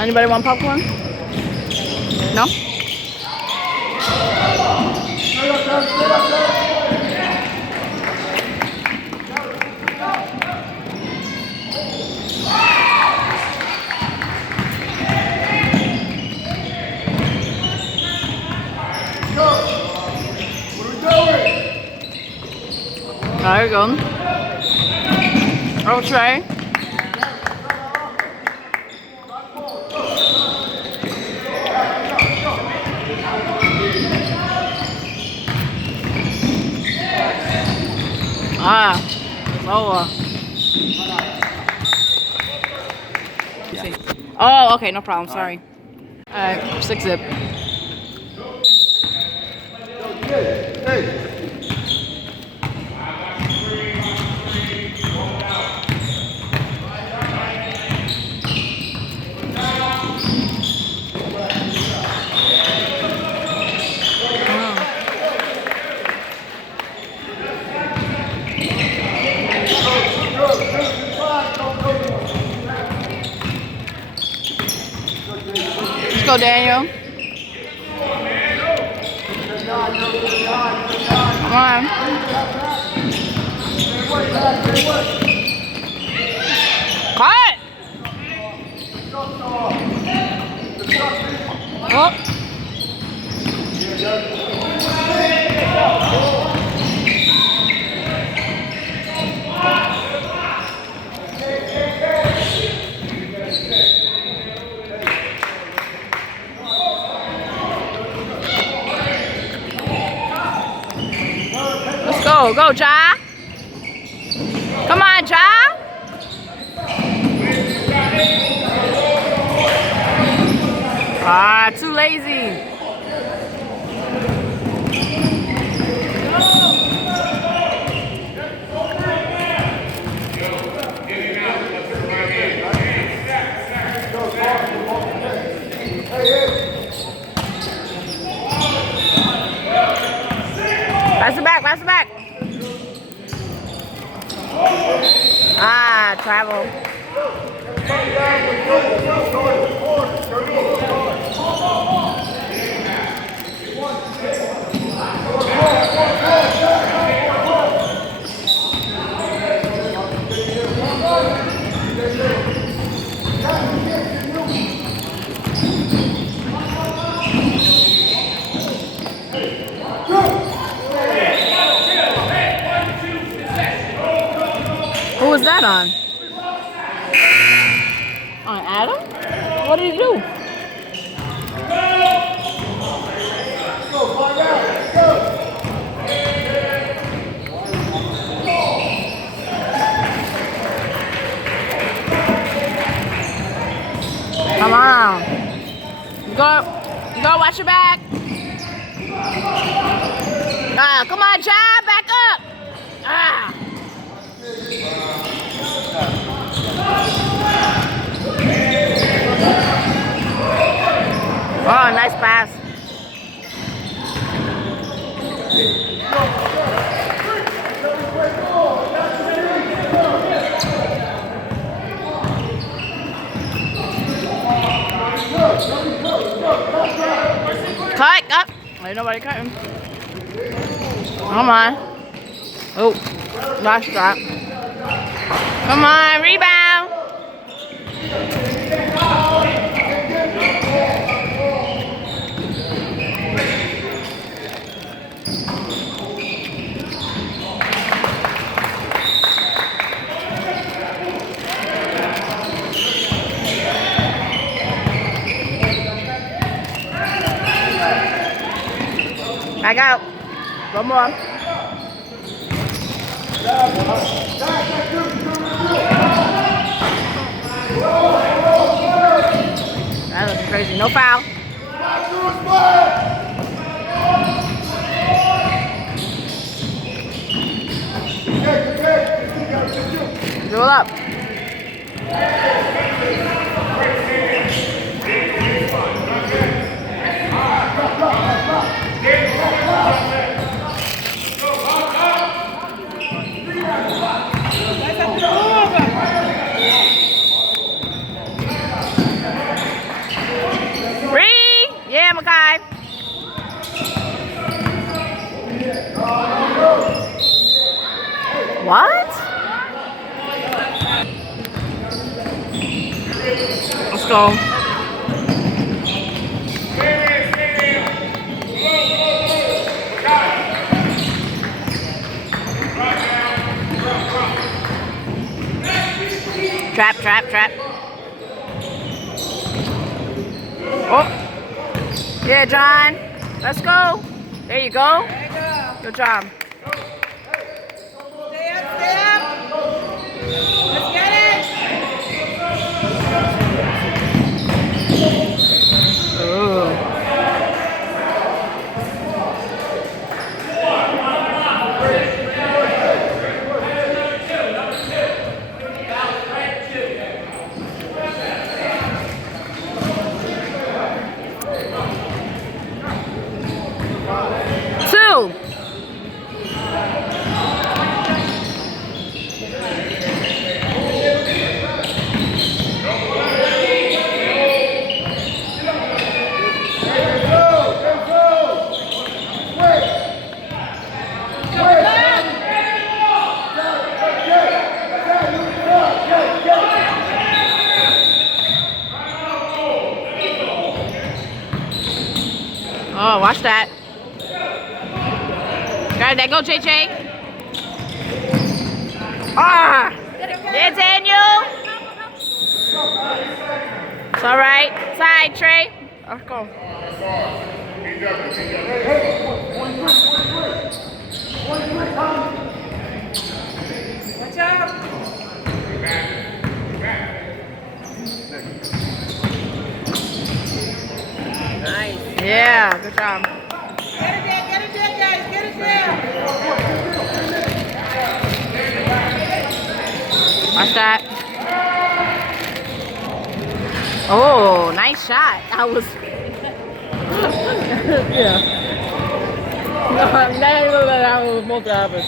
Anybody want popcorn? No? There you go. Oh, Trey. Lower. Yeah. Oh, okay, no problem. Sorry. 6-zip. Let's go, Daniel. Come on. Cut! Oh. Let's go. Go, Ja. Come on, Ja. Ah, too lazy. Pass it back, pass it back. Ah, travel. Who was that on? On Adam? What did he do? Come on. Go watch your back. Ah, come on, John, back up. Ah. Oh, nice pass. Cut up. Ain't nobody cutting. Come on. Oh, last drop. Come on, rebound. Back out. One more. That looks crazy. No foul. Roll up. go. Trap, trap, trap. Oh. Yeah, John. Let's go. There you go. Good job. Stay up, stay up. Let's get it. Ooh. Two. Oh, watch that. Got that. Go, JJ. Ah! Yeah, Daniel. It's all right. Side, Trey. Let's go. Watch out. Nice. Yeah, good job. Get it there, guys. Get it there. Watch that. Oh, nice shot. I was. Yeah. No, that was supposed to happen.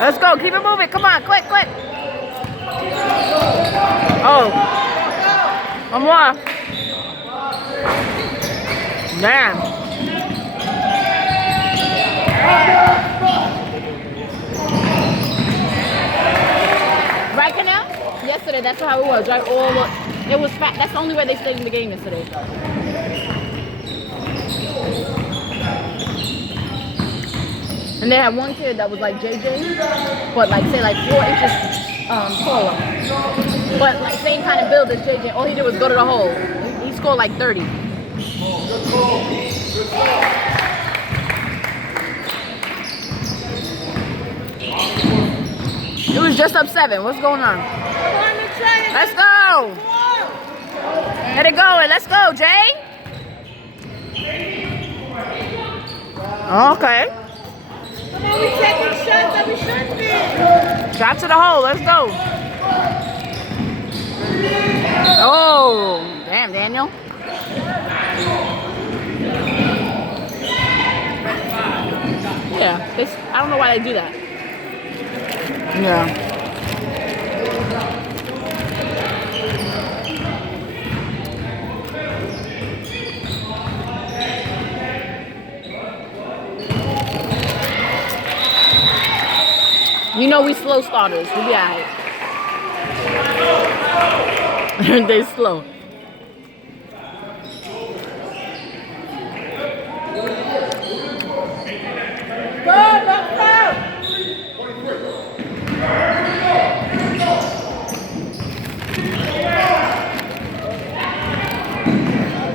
Let's go. Keep it moving. Come on. Quick, quick. Oh. One more. Damn. Right, Canal? Yesterday, that's how it was. Right, it was fat. That's the only way they stayed in the game yesterday. And they had one kid that was like JJ, but like say like 4 inches taller. But like same kind of build as JJ. All he did was go to the hole. He scored like 30. It was just up 7. What's going on? Let's go. Get it going. Let's go, Jay. Okay. Come on, we taking shots that we shouldn't be. Drop to the hole. Let's go. Oh, damn, Daniel. Yeah, I don't know why they do that. Yeah. You know we slow starters. We'll be alright. They slow. Go, let's go.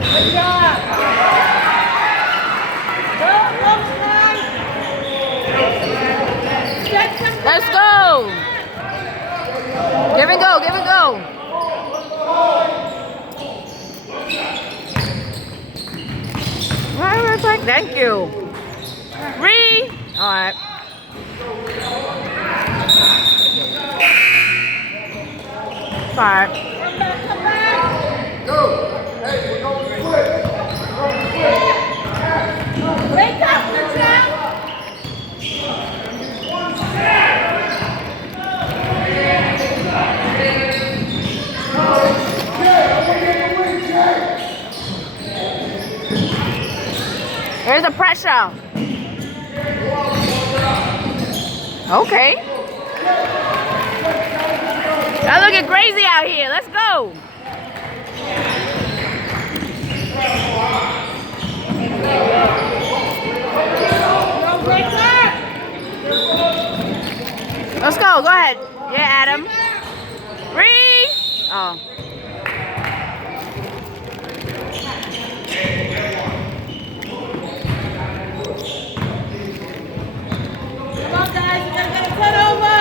Good job. Go, Rosemary. Let's go. Give and go. Give and go. Right. Thank you. Ree. All right. All right. Come back. Go. Hey, we're going quick. Wake up, Michelle. There's the pressure. Okay. Y'all looking crazy out here. Let's go. Let's go. Go ahead. Yeah, Adam. Bree. Oh. Come on, guys. We're going to put over.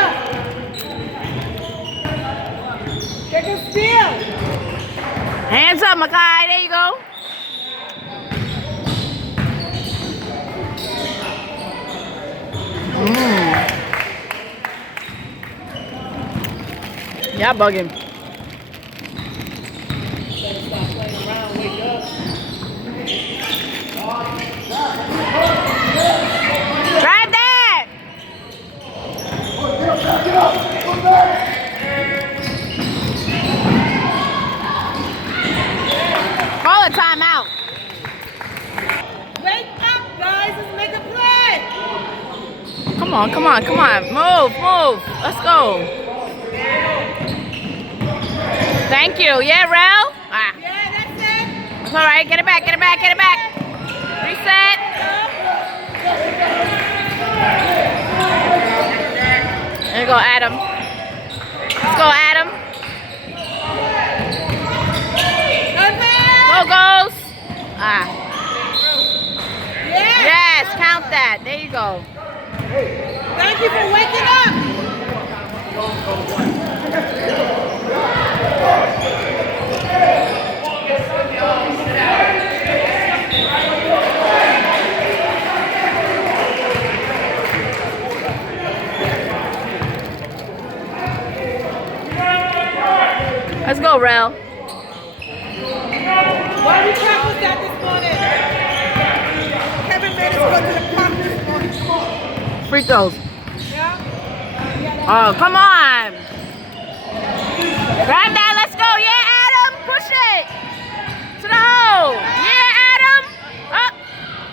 Take a steal. Hands up, Makai. There you go. Y'all bugging. Grab that! Call a timeout. Wake up, guys. Let's make a play. Come on, come on, come on. Move, move. Let's go. Thank you. Yeah, Rel? Ah. Yeah, that's it. That's all right. Get it back, get it back, get it back. Reset. There you go, Adam. Let's go, Adam. Go, goes. Ah. Yeah. Yes, count that. There you go. Thank you for waking up. Let's go, Rel. Why we practice that this morning? Kevin made us go to the park this morning. Come on. Free throws. Yeah? Oh, come on. Grab that. Let's go. Yeah, Adam. Push it. To the hole. Yeah, Adam. Up.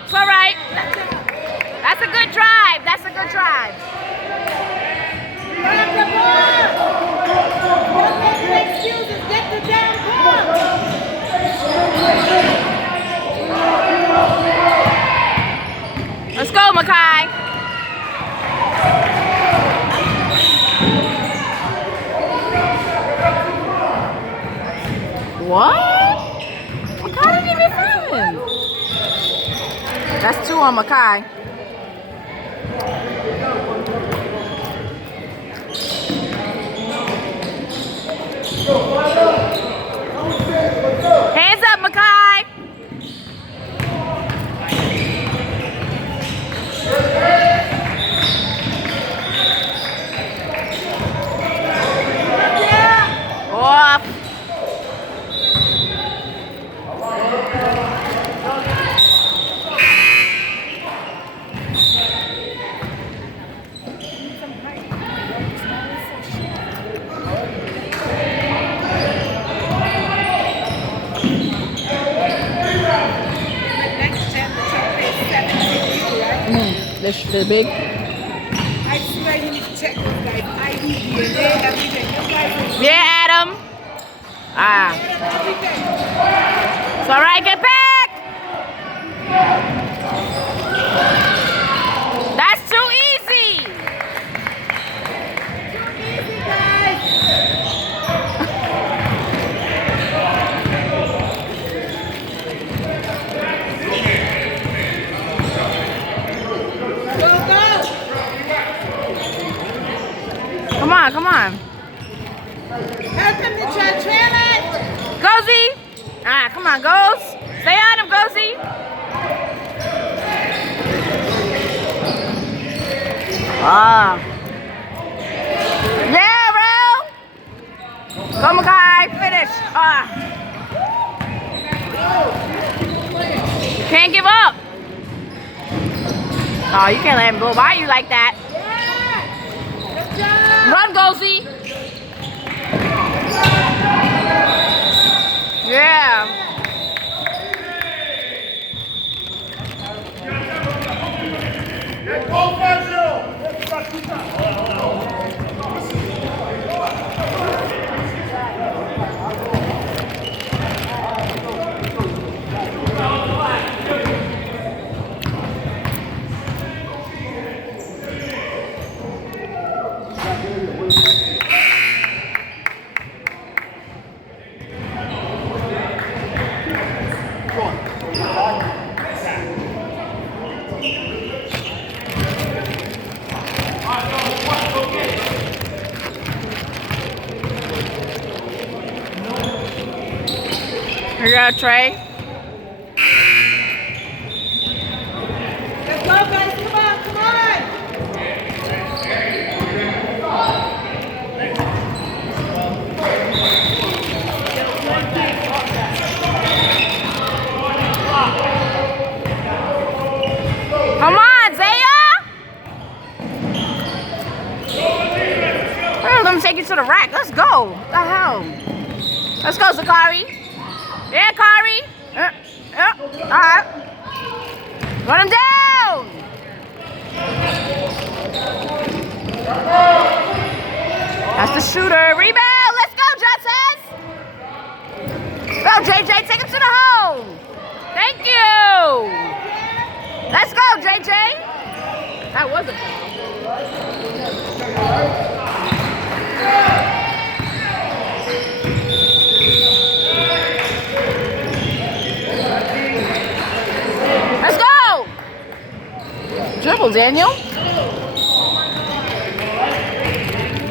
It's all right. That's a good drive. That's a good drive. Grab the ball. Don't make any excuses. Get the damn ball. Let's go, Makai. What? Makai didn't even foul him. That's 2 on Makai. Hands up, Makai. Off. They're big. I swear you need to check those guys. ID, DNA, everything. Those guys are Yeah, Adam. Ah. everything. It's all right. Get back. That's too easy. Easy, guys. Go, go. Come on, come on. Help him to trail it. Gozy. Ah, come on, Goes. Stay on him, Gozy. Ah. Yeah, Rel. Go, Makai. Finish. Ah. Can't give up. Oh, you can't let him go by you like that. Yeah. Good job. Run, Gozy. Yeah. Offensive. up, Trey? Let's go, guys. Come on, come on. Come on, Zaya! Let me take you to the rack. Let's go. What the hell? Let's go, Zakari. Yeah, Kari. All right. Run him down. That's the shooter. Rebound. Let's go, Johnson. Go, JJ. Take him to the hole. Thank you. Let's go, JJ. That was a foul. Let's go. Dribble, Daniel.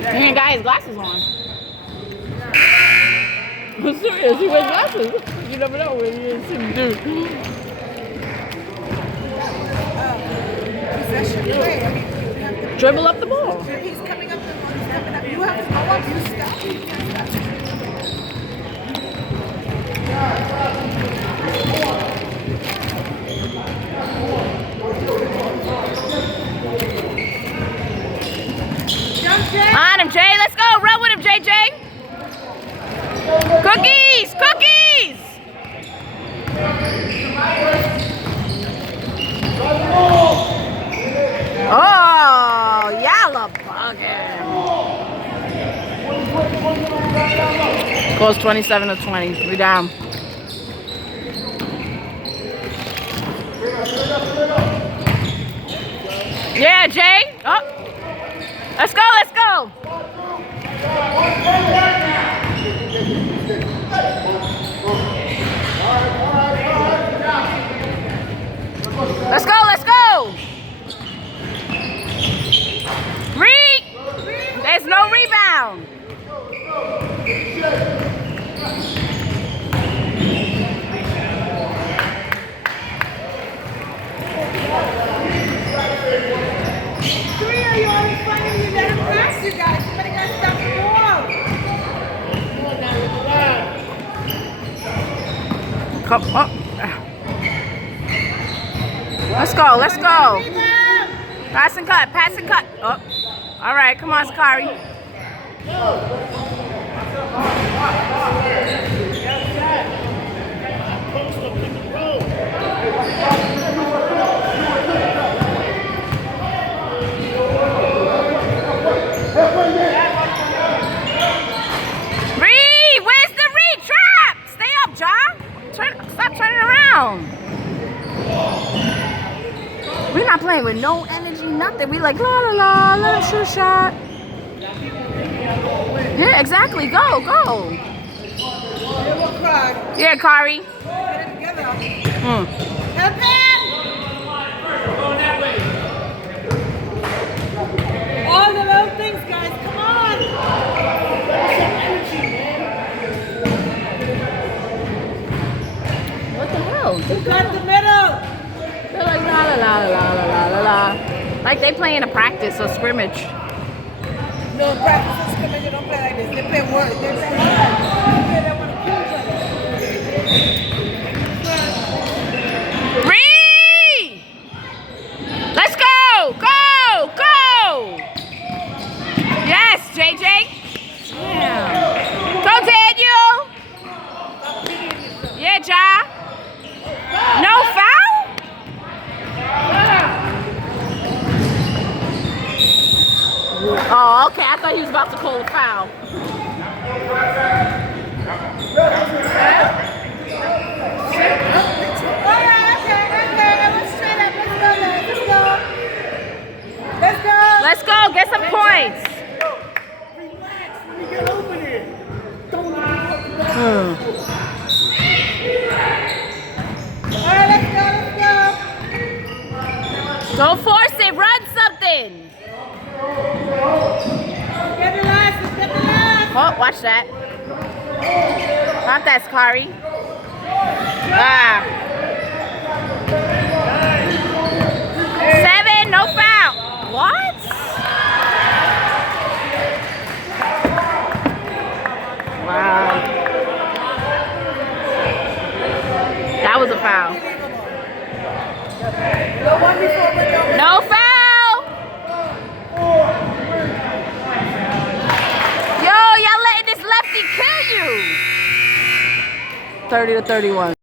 He ain't got his glasses on. I'm serious. He wears glasses. You never know what he is to do. Possession play. I mean, you have to Dribble up the ball. he's coming up. He's coming up. You have to. I want you to stop. You can't stop. Jump, Jay. On him, Jay. Let's go. Run with him, JJ. Cookies. Cookies. Oh, y'all are bugging. Goes 27-20. We down. Yeah, Jay. Oh. Let's go, let's go. Let's go, let's go. There's no rebound. Three of you always finding you let him pass you guys. Somebody got to stop the ball. Come up. Let's go, let's go. Pass and cut, pass and cut. Oh. All right, come on, Zakari. Reed, where's the Reed trap? Stay up, John. Stop turning around. We're not playing with no energy, nothing. We like la la la, let him shoot a shot. Yeah, exactly. Go, go. Yeah, Kari. Get it together. Help him! All the little things, guys. Come on. What the hell? Got the middle. They're like la la la la la la la la. Like they playing a practice or scrimmage. No, practice is scrimmage. They don't play like this. They play work. They play hard. They want to kill each other. Reed! Let's go! Go! Go! Yes, JJ. Yeah. Go, Daniel. Yeah, Ja. No foul? Oh, okay. I thought he was about to call a foul. Let's go. Get some points. Don't force it. Run something. Oh, watch that. Not that, Zakari. That was a foul. The one before went down. No foul. Yo, y'all letting this lefty kill you. 30 to 31.